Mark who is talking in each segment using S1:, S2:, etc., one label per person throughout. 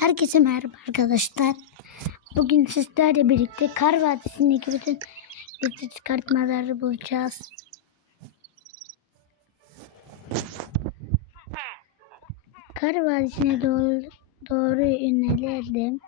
S1: Herkese merhaba arkadaşlar. Bugün sizlerle birlikte Kar Vadisi'ndeki bütün bütün çıkartmaları bulacağız. Kar Vadisi'ne doğru, doğru yönelelim.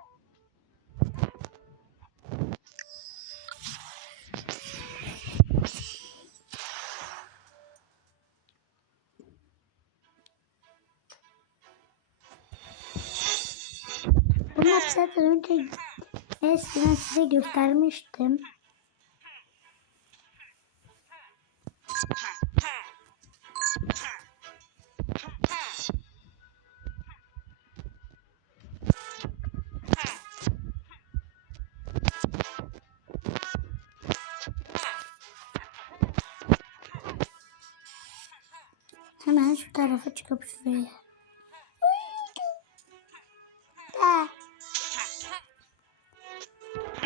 S1: Bunlar zaten önce eskiden size göstermiştim. Hemen şu tarafa çıkıp şuraya.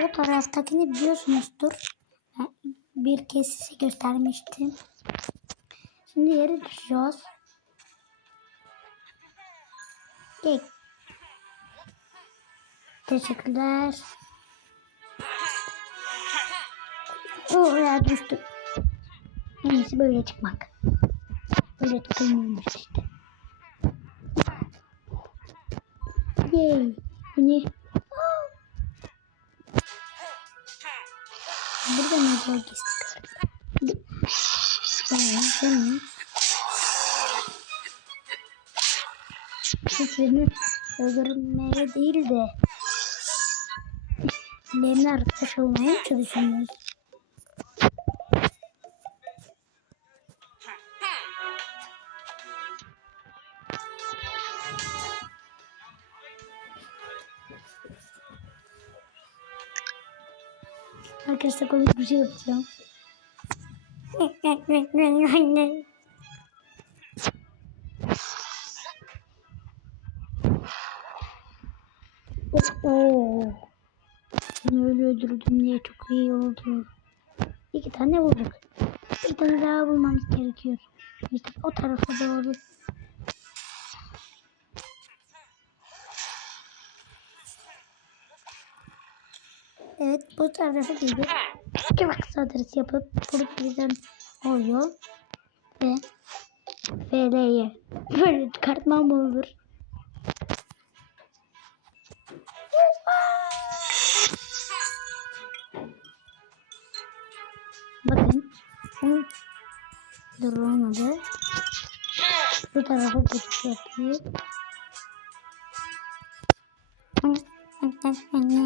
S1: O taraftakini biliyorsunuzdur. Bir kez size göstermiştim. Şimdi yere düşüyoruz. Gel. Teşekkürler. Oraya düştüm. En böyle çıkmak. Böyle tutulmuyormuş işte. Yay. Bu ne? Burada ne var gizli Tamam, tamam. Seni öldürmeye değil de benimle arkadaş olmaya mı Arkadaşlar komik bir şey yapacağım. Oo. Seni öyle öldürdüm diye çok iyi oldu. İki tane bulduk. Bir tane daha bulmamız gerekiyor. İşte o tarafa doğru. Evet bu tarafa gidiyor. İki vakit saldırısı yapıp vurup birden oluyor. Ve FL'ye. Böyle çıkartmam olur? Bakın. Hı. Dur olmadı. Bu tarafa Tas mini.